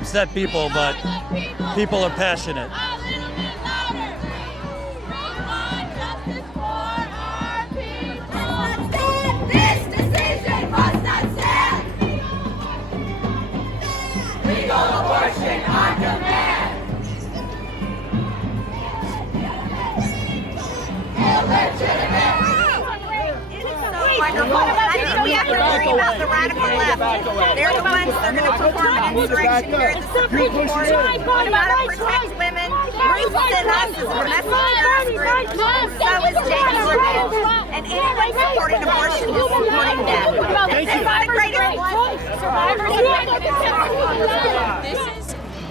upset people, but people are passionate. This decision must not stand. Legal abortion on demand. Illegitimate. Wonderful. I think we have to worry about the radical left. They're the ones that are going to perform an insurrection here at the Supreme Court. We got to protect women. Ruth sent us as a message group. So is James Revenge. And anyone supporting abortion is supporting death.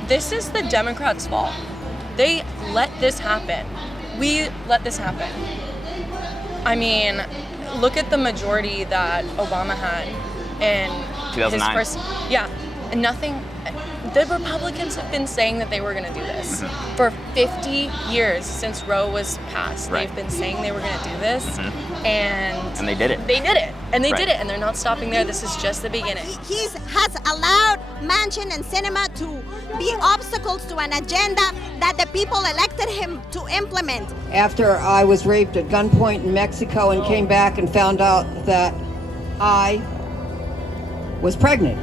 This is the Democrats' fault. They let this happen. We let this happen. I mean, look at the majority that Obama had in 2009. his first. Yeah, and nothing. The Republicans have been saying that they were going to do this for 50 years since Roe was passed. Right. They've been saying they were going to do this, and they did it. They did it, and they Right. did it, and they're not stopping there. This is just the beginning. He has allowed Manchin and Sinema to be obstacles to an agenda that the people elected him to implement. After I was raped at gunpoint in Mexico and came back and found out that I was pregnant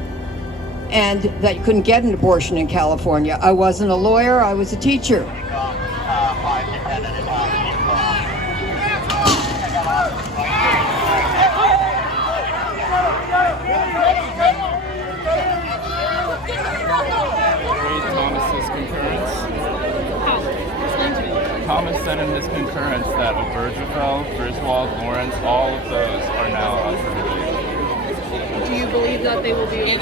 and that you couldn't get an abortion in California. I wasn't a lawyer, I was a teacher. Thomas sent in his concurrence that Obergefell, Griswold, Lawrence, all of those are now prohibited. Do you believe that they will be?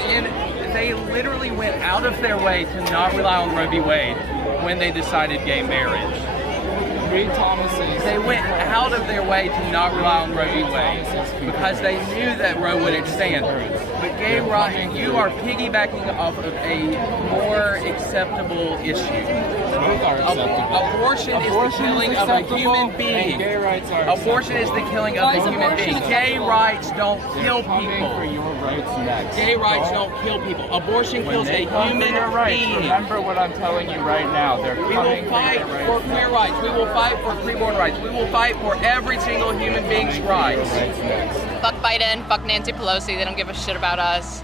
They literally went out of their way to not rely on Roe v. Wade when they decided gay marriage. Read Thomas's. They went out of their way to not rely on Roe v. Wade because they knew that Roe wouldn't stand. But gay rights, you are piggybacking off of a more acceptable issue. Both are acceptable. Abortion is the killing of a human being. Gay rights are Abortion is the killing of a human being. Gay rights don't kill people. For your rights next. Gay rights don't kill people. Abortion kills a human being. Remember what I'm telling you right now. They're We will fight for queer rights. We will fight for preborn rights. We will fight for every single human being's rights. Fuck Biden, fuck Nancy Pelosi, they don't give a shit about us.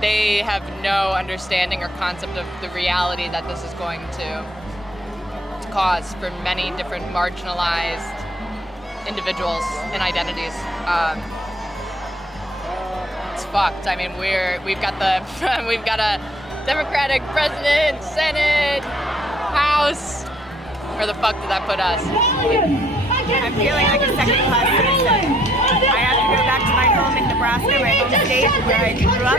They have no understanding or concept of the reality that this is going to cause for many different marginalized individuals and identities. It's fucked. I mean, we've got a Democratic president, Senate, House. Where the fuck did that put us? I'm feeling like a second-class citizen. I have to go back to my home in Nebraska, my home state, where I grew up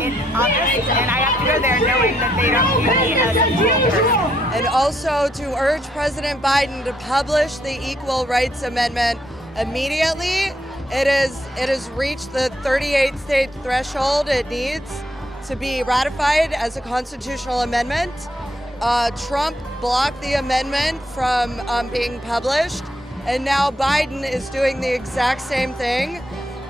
in August, and I have to go there knowing that they don't view me as a equal person. And also to urge President Biden to publish the Equal Rights Amendment immediately. It has reached the 38 state threshold it needs to be ratified as a constitutional amendment. Trump blocked the amendment from being published, and now Biden is doing the exact same thing.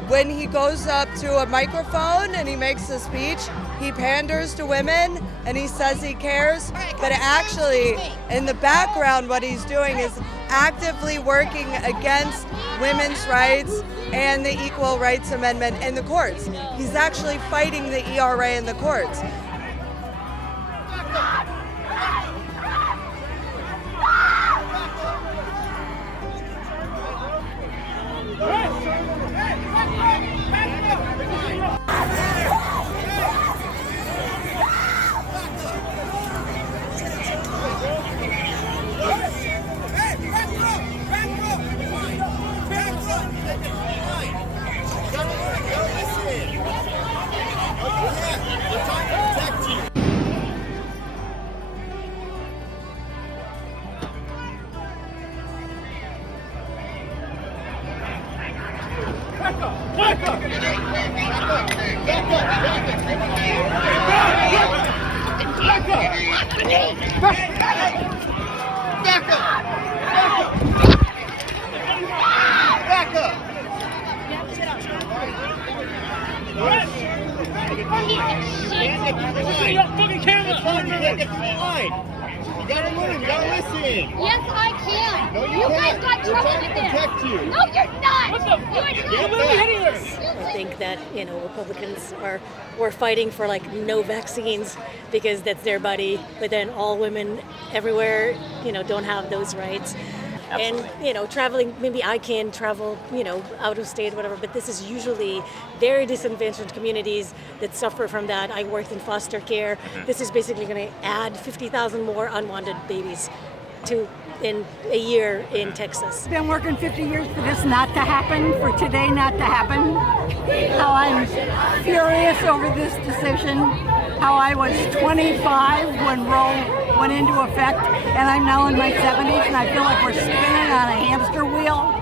When he goes up to a microphone and he makes a speech, he panders to women and he says he cares, but actually in the background what he's doing is actively working against women's rights and the Equal Rights Amendment in the courts. He's actually fighting the ERA in the courts. Back up! It's hard to get behind. You gotta learn, you gotta listen. Yes, I can. No, you guys can't. got We're trouble trying with to this. protect you. No, you're not. What the fuck? You're literally hitting her. I think that, you know, Republicans we're fighting for like no vaccines because that's their body, but then all women everywhere, you know, don't have those rights. Absolutely. And, you know, traveling, maybe I can travel, you know, out of state, whatever, but this is usually very disadvantaged communities that suffer from that. I worked in foster care. This is basically going to add 50,000 more unwanted babies in a year in Texas. Been working 50 years for this not to happen, for today not to happen. How I'm furious over this decision. How I was 25 when Roe went into effect, and I'm now in my 70s, and I feel like we're spinning on a hamster wheel.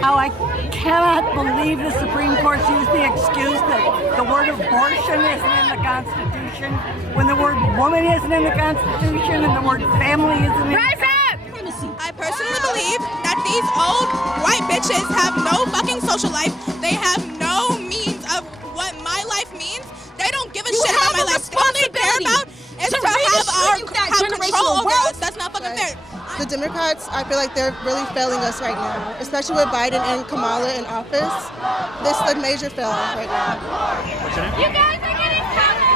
How I cannot believe the Supreme Court's used the excuse that the word abortion isn't in the Constitution, when the word woman isn't in the Constitution, and the word family isn't in the I personally believe that these old white bitches have no fucking social life. They have no means of what my life means. They don't give a shit about my life. All they care about is to have control over us. That's not fucking fair. The Democrats, I feel like they're really failing us right now, especially with Biden and Kamala in office. This is a major fail right now. What's your name? You guys are getting covered.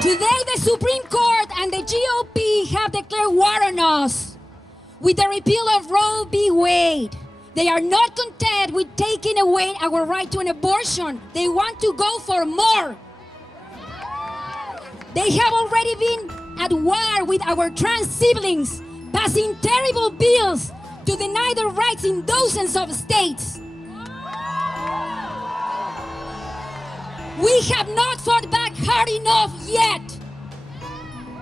Today, the Supreme Court and the GOP have declared war on us with the repeal of Roe v. Wade. They are not content with taking away our right to an abortion. They want to go for more. They have already been at war with our trans siblings, passing terrible bills to deny their rights in dozens of states. We have not fought back hard enough yet,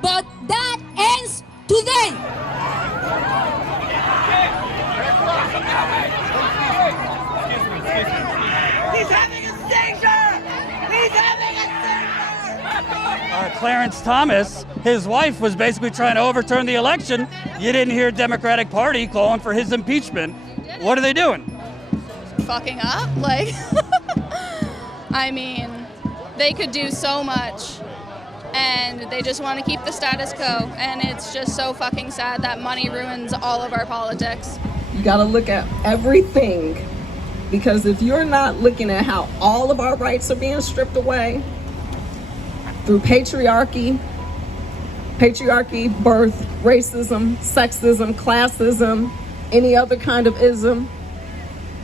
but that ends today. He's having a seizure! He's having a seizure! Clarence Thomas, his wife was basically trying to overturn the election. You didn't hear Democratic Party calling for his impeachment. What are they doing? Fucking up? Like, I mean, they could do so much, and they just want to keep the status quo, and it's just so fucking sad that money ruins all of our politics. You got to look at everything, because if you're not looking at how all of our rights are being stripped away through patriarchy, birth, racism, sexism, classism, any other kind of ism,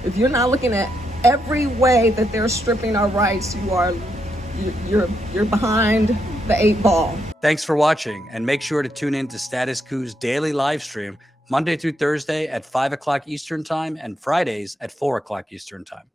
if you're not looking at every way that they're stripping our rights, you're behind the 8 ball. Thanks for watching, and make sure to tune in to Status Coup's daily live stream Monday through Thursday at 5 o'clock Eastern Time and Fridays at 4 o'clock Eastern Time.